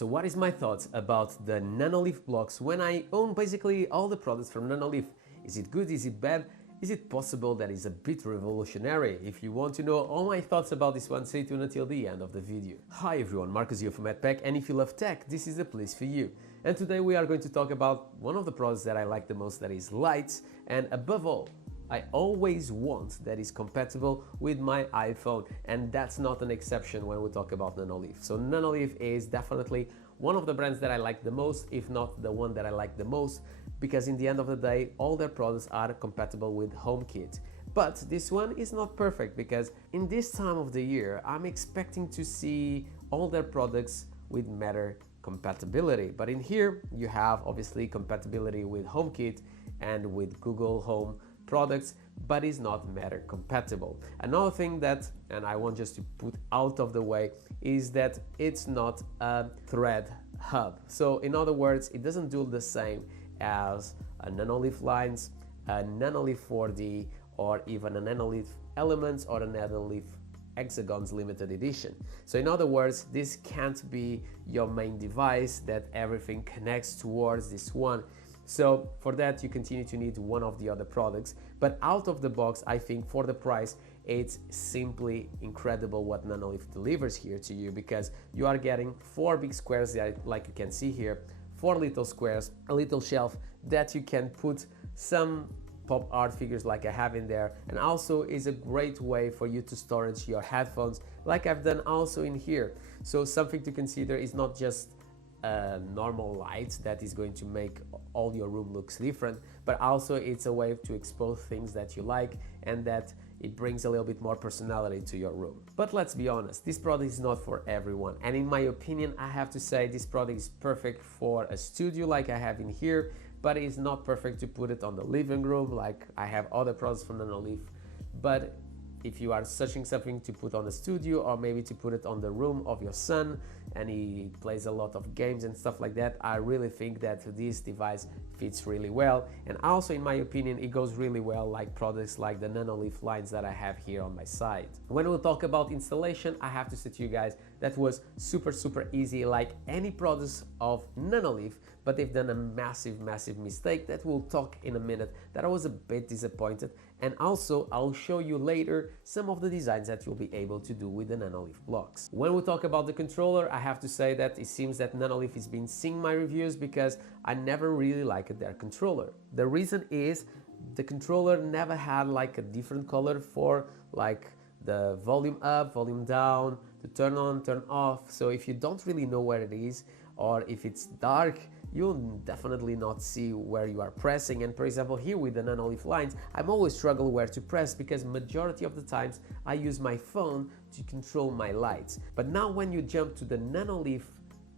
So what is my thoughts about the Nanoleaf blocks when I own basically all the products from Nanoleaf? Is it good? Is it bad? Is it possible that it's a bit revolutionary? If you want to know all my thoughts about this one, stay tuned until the end of the video. Hi everyone, Marcus here from EdPack, and if you love tech, this is the place for you. And today we are going to talk about one of the products that I like the most, that is lights, and above all, I always want that is compatible with my iPhone, and that's not an exception when we talk about Nanoleaf. So Nanoleaf is definitely one of the brands that I like the most, if not the one that I like the most, because in the end of the day, all their products are compatible with HomeKit. But this one is not perfect because in this time of the year, I'm expecting to see all their products with Matter compatibility. But in here, you have obviously compatibility with HomeKit and with Google Home products, but is not Matter compatible. Another thing that, and I want just to put out of the way, is that it's not a thread hub. So in other words, it doesn't do the same as a Nanoleaf Lines, a Nanoleaf 4D, or even a Nanoleaf Elements or a Nanoleaf Hexagons limited edition. So in other words, this can't be your main device that everything connects towards this one. So for that, you continue to need one of the other products, but out of the box, I think for the price, it's simply incredible what Nanoleaf delivers here to you, because you are getting 4 big squares that, like you can see here, 4 little squares, a little shelf that you can put some pop art figures like I have in there, and also is a great way for you to storage your headphones like I've done also in here. So something to consider is not just a normal light that is going to make all your room looks different, but also it's a way to expose things that you like and that it brings a little bit more personality to your room. But let's be honest, this product is not for everyone, and in my opinion, I have to say this product is perfect for a studio like I have in here, but it's not perfect to put it on the living room like I have other products from Nanoleaf. But if you are searching something to put on the studio, or maybe to put it on the room of your son and he plays a lot of games and stuff like that, I really think that this device fits really well. And also, in my opinion, it goes really well like products like the Nanoleaf Lines that I have here on my side. When we talk about installation, I have to say to you guys that was super easy, like any products of Nanoleaf, but they've done a massive mistake that we'll talk in a minute, that I was a bit disappointed. And also, I'll show you later some of the designs that you'll be able to do with the Nanoleaf blocks. When we talk about the controller, I have to say that it seems that Nanoleaf has been seeing my reviews because I never really liked their controller. The reason is the controller never had like a different color for like the volume up, volume down, to turn on, turn off. So if you don't really know where it is, or if it's dark, you'll definitely not see where you are pressing. And for example, here with the Nanoleaf Lines, I'm always struggle where to press because majority of the times I use my phone to control my lights. But now when you jump to the Nanoleaf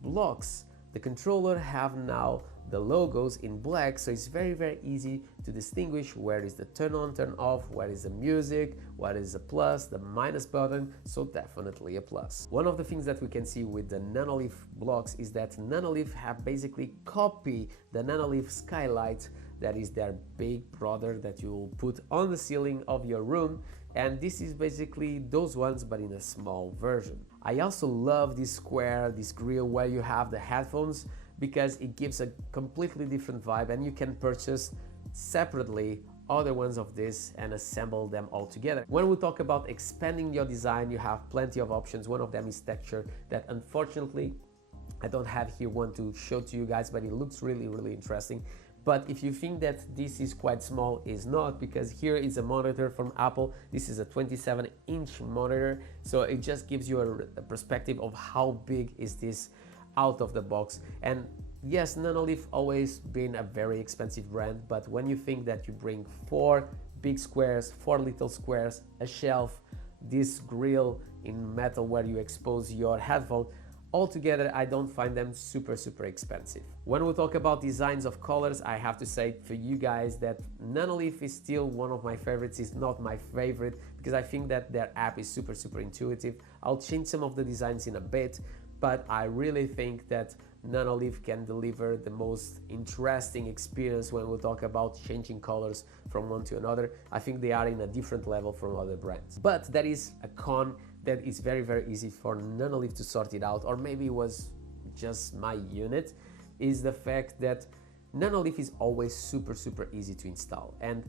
blocks, the controller have now the logos in black, so it's very easy to distinguish where is the turn on, turn off, where is the music, what is the plus, the minus button, so definitely a plus. One of the things that we can see with the Nanoleaf blocks is that Nanoleaf have basically copied the Nanoleaf skylight, that is their big brother that you will put on the ceiling of your room, and this is basically those ones but in a small version. I also love this square, this grill where you have the headphones, because it gives a completely different vibe, and you can purchase separately other ones of this and assemble them all together. When we talk about expanding your design, you have plenty of options. One of them is texture that unfortunately I don't have here one to show to you guys, but it looks really interesting. But if you think that this is quite small, it's not, because here is a monitor from Apple. This is a 27-inch monitor, so it just gives you a perspective of how big is this out of the box. And yes, Nanoleaf always been a very expensive brand, but when you think that you bring 4 big squares, 4 little squares, a shelf, this grill in metal where you expose your headphone, altogether I don't find them super expensive. When we talk about designs of colors, I have to say for you guys that Nanoleaf is still one of my favorites. It's not my favorite because I think that their app is super intuitive. I'll change some of the designs in a bit, but I really think that Nanoleaf can deliver the most interesting experience when we talk about changing colors from one to another. I think they are in a different level from other brands. But that is a con that is very easy for Nanoleaf to sort it out, or maybe it was just my unit, is the fact that Nanoleaf is always super easy to install. And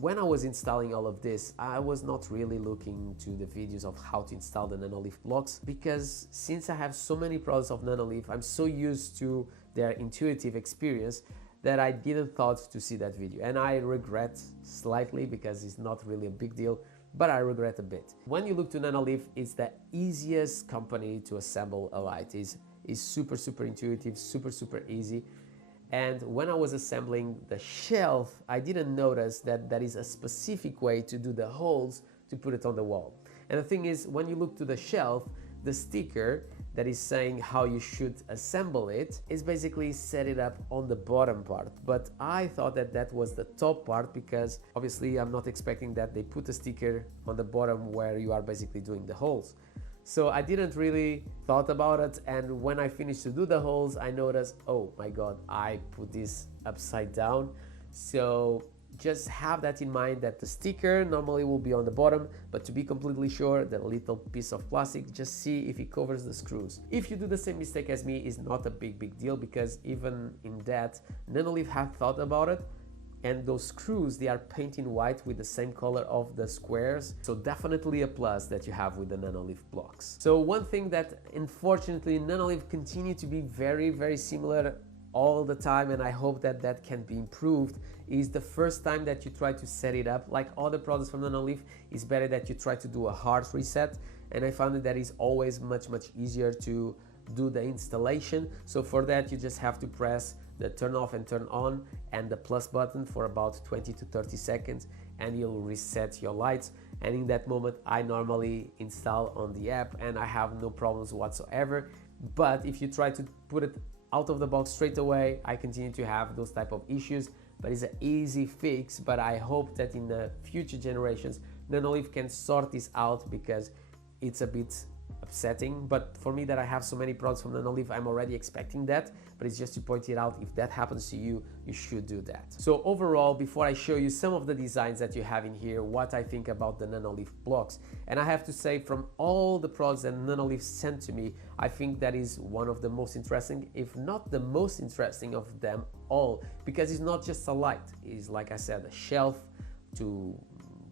when I was installing all of this, I was not really looking to the videos of how to install the Nanoleaf blocks, because since I have so many products of Nanoleaf, I'm so used to their intuitive experience that I didn't thought to see that video. And I regret slightly, because it's not really a big deal, but I regret a bit. When you look to Nanoleaf, it's the easiest company to assemble a light. It's super intuitive, super easy. And when I was assembling the shelf, I didn't notice that there is a specific way to do the holes to put it on the wall. And the thing is, when you look to the shelf, the sticker that is saying how you should assemble it is basically set it up on the bottom part. But I thought that that was the top part, because obviously I'm not expecting that they put a sticker on the bottom where you are basically doing the holes. So I didn't really thought about it, and when I finished to do the holes, I noticed, oh my god, I put this upside down. So just have that in mind, that the sticker normally will be on the bottom, but to be completely sure, the little piece of plastic, just see if it covers the screws. If you do the same mistake as me, it's not a big deal, because even in that, Nanoleaf have thought about it. And those screws, they are painted white with the same color of the squares. So definitely a plus that you have with the Nanoleaf blocks. So one thing that unfortunately Nanoleaf continue to be very similar all the time, and I hope that that can be improved, is the first time that you try to set it up. Like all the products from Nanoleaf, it's better that you try to do a hard reset. And I found that is always much easier to do the installation. So for that, you just have to press the turn off and turn on and the plus button for about 20 to 30 seconds, and you'll reset your lights. And in that moment, I normally install on the app and I have no problems whatsoever. But if you try to put it out of the box straight away, I continue to have those type of issues. But it's an easy fix. But I hope that in the future generations, Nanoleaf can sort this out, because it's a bit upsetting. But for me, that I have so many products from Nanoleaf, I'm already expecting that. But it's just to point it out, if that happens to you, you should do that. So overall, before I show you some of the designs that you have in here, what I think about the Nanoleaf blocks, and I have to say, from all the products that Nanoleaf sent to me, I think that is one of the most interesting, if not the most interesting of them all, because it's not just a light. It's, like I said, a shelf to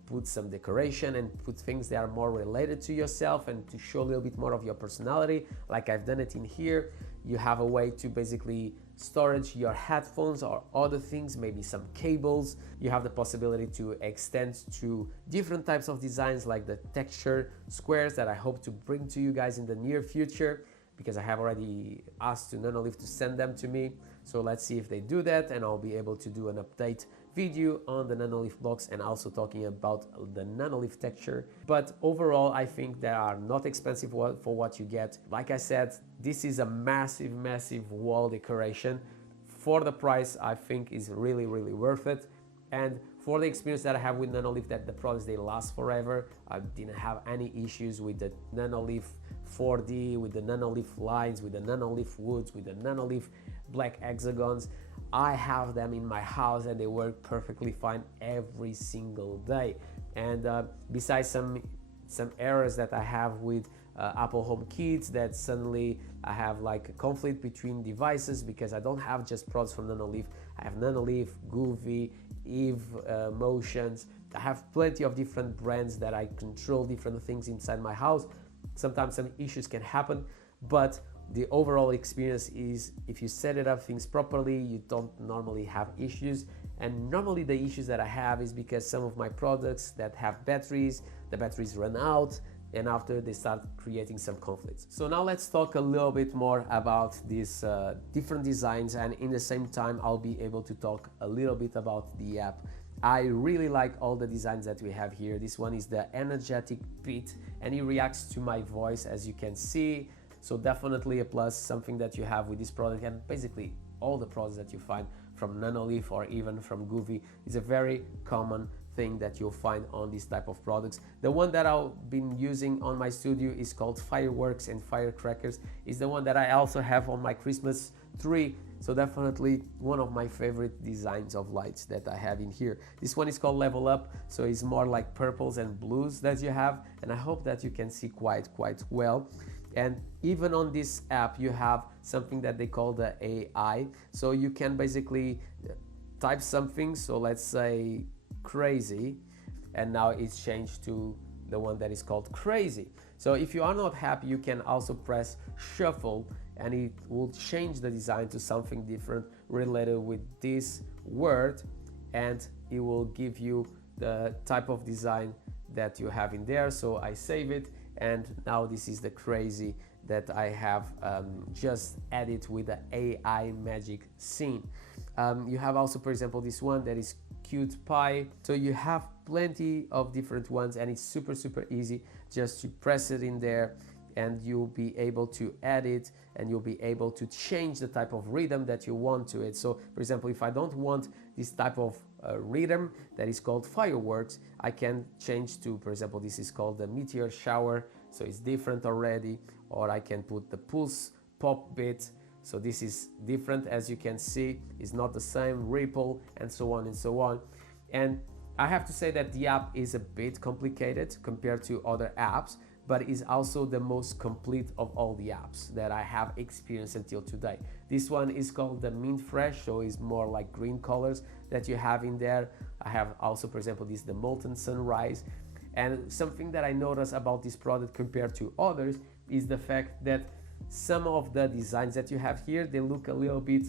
put some decoration and put things that are more related to yourself and to show a little bit more of your personality, like I've done it in here. You have a way to basically storage your headphones or other things, maybe some cables. You have the possibility to extend to different types of designs, like the texture squares that I hope to bring to you guys in the near future, because I have already asked to Nanoleaf to send them to me. So let's see if they do that, and I'll be able to do an update video on the Nanoleaf blocks and also talking about the Nanoleaf texture. But overall, I think they are not expensive for what you get. Like I said, this is a massive wall decoration. For the price, I think is really worth it. And for the experience that I have with Nanoleaf, that the products, they last forever. I didn't have any issues with the Nanoleaf 4D, with the Nanoleaf Lines, with the Nanoleaf Woods, with the Nanoleaf Black Hexagons. I have them in my house and they work perfectly fine every single day. And besides some errors that I have with Apple Homekit, that suddenly I have like a conflict between devices, because I don't have just products from Nanoleaf. I have Nanoleaf, Govee, Eve Motions. I have plenty of different brands that I control different things inside my house. Sometimes some issues can happen, but the overall experience is, if you set it up things properly, you don't normally have issues. And normally the issues that I have is because some of my products that have batteries, the batteries run out, and after they start creating some conflicts. So now let's talk a little bit more about these different designs, and in the same time I'll be able to talk a little bit about the app. I really like all the designs that we have here. This one is the energetic beat, and it reacts to my voice, as you can see. So definitely a plus, something that you have with this product, and basically all the products that you find from Nanoleaf or even from Govee is a very common thing that you'll find on this type of products. The one that I've been using on my studio is called Fireworks and Firecrackers. Is the one that I also have on my Christmas tree. So definitely one of my favorite designs of lights that I have in here. This one is called Level Up, so it's more like purples and blues that you have, and I hope that you can see quite well. And even on this app you have something that they call the AI, so you can basically type something, so let's say crazy, and now it's changed to the one that is called crazy. So if you are not happy, you can also press shuffle and it will change the design to something different related with this word, and it will give you the type of design that you have in there. So I save it, and now this is the crazy that I have just added with the AI magic scene. You have also, for example, this one that is cute pie. So you have plenty of different ones, and it's super easy. Just to press it in there and you'll be able to add it, and you'll be able to change the type of rhythm that you want to it. So for example, if I don't want this type of rhythm that is called fireworks, I can change to, for example, this is called the meteor shower, so it's different already. Or I can put the pulse pop bit, so this is different, as you can see, it's not the same, ripple, and so on and so on. And I have to say that the app is a bit complicated compared to other apps, but is also the most complete of all the apps that I have experienced until today. This one is called the Mint Fresh, so it's more like green colors that you have in there. I have also, for example, this the Molten Sunrise. And something that I noticed about this product compared to others is the fact that some of the designs that you have here, they look a little bit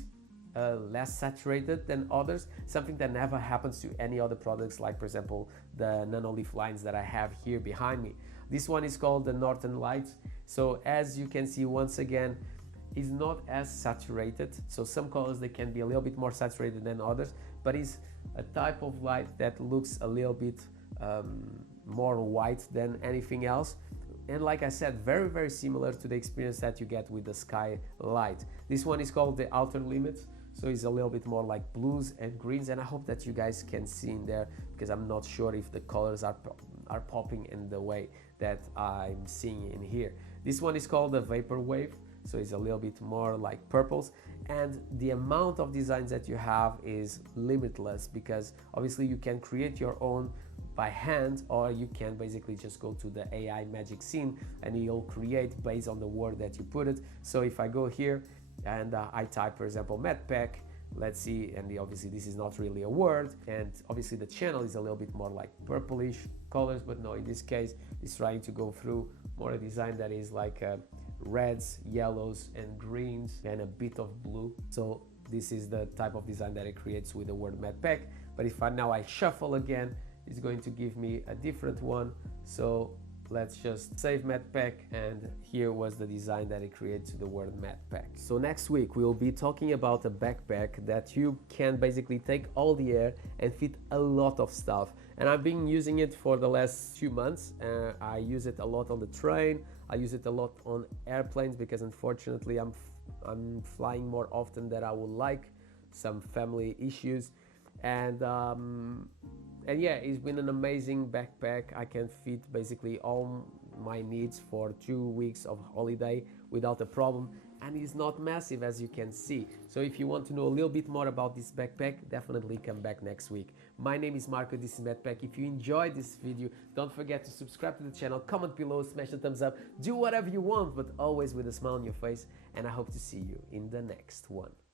less saturated than others, something that never happens to any other products, like for example the Nanoleaf Lines that I have here behind me. This one is called the Northern Lights. So as you can see, once again, is not as saturated. So some colors, they can be a little bit more saturated than others, but it's a type of light that looks a little bit more white than anything else. And like I said, very similar to the experience that you get with the sky light. This one is called the Outer Limits, so it's a little bit more like blues and greens, and I hope that you guys can see in there, because I'm not sure if the colors are popping in the way that I'm seeing in here. This one is called the Vapor Wave, so it's a little bit more like purples, and the amount of designs that you have is limitless, because obviously you can create your own by hand, or you can basically just go to the AI magic scene and you'll create based on the word that you put it. So if I go here and I type, for example, matte pack, let's see, and obviously this is not really a word, and obviously the channel is a little bit more like purplish colors, but no, in this case it's trying to go through more a design that is like reds, yellows and greens and a bit of blue. So this is the type of design that it creates with the word matte pack. But if I shuffle again, it's going to give me a different one. So let's just save matte pack, and here was the design that it creates to the word matte pack. So next week we'll be talking about a backpack that you can basically take all the air and fit a lot of stuff. And I've been using it for the last 2 months. I use it a lot on the train, I use it a lot on airplanes, because unfortunately I'm flying more often than I would like, some family issues, and yeah, it's been an amazing backpack. I can fit basically all my needs for 2 weeks of holiday without a problem, and it's not massive, as you can see. So if you want to know a little bit more about this backpack, definitely come back next week. My name is Marco, this is Backpack. If you enjoyed this video, don't forget to subscribe to the channel, comment below, smash the thumbs up, do whatever you want, but always with a smile on your face, and I hope to see you in the next one.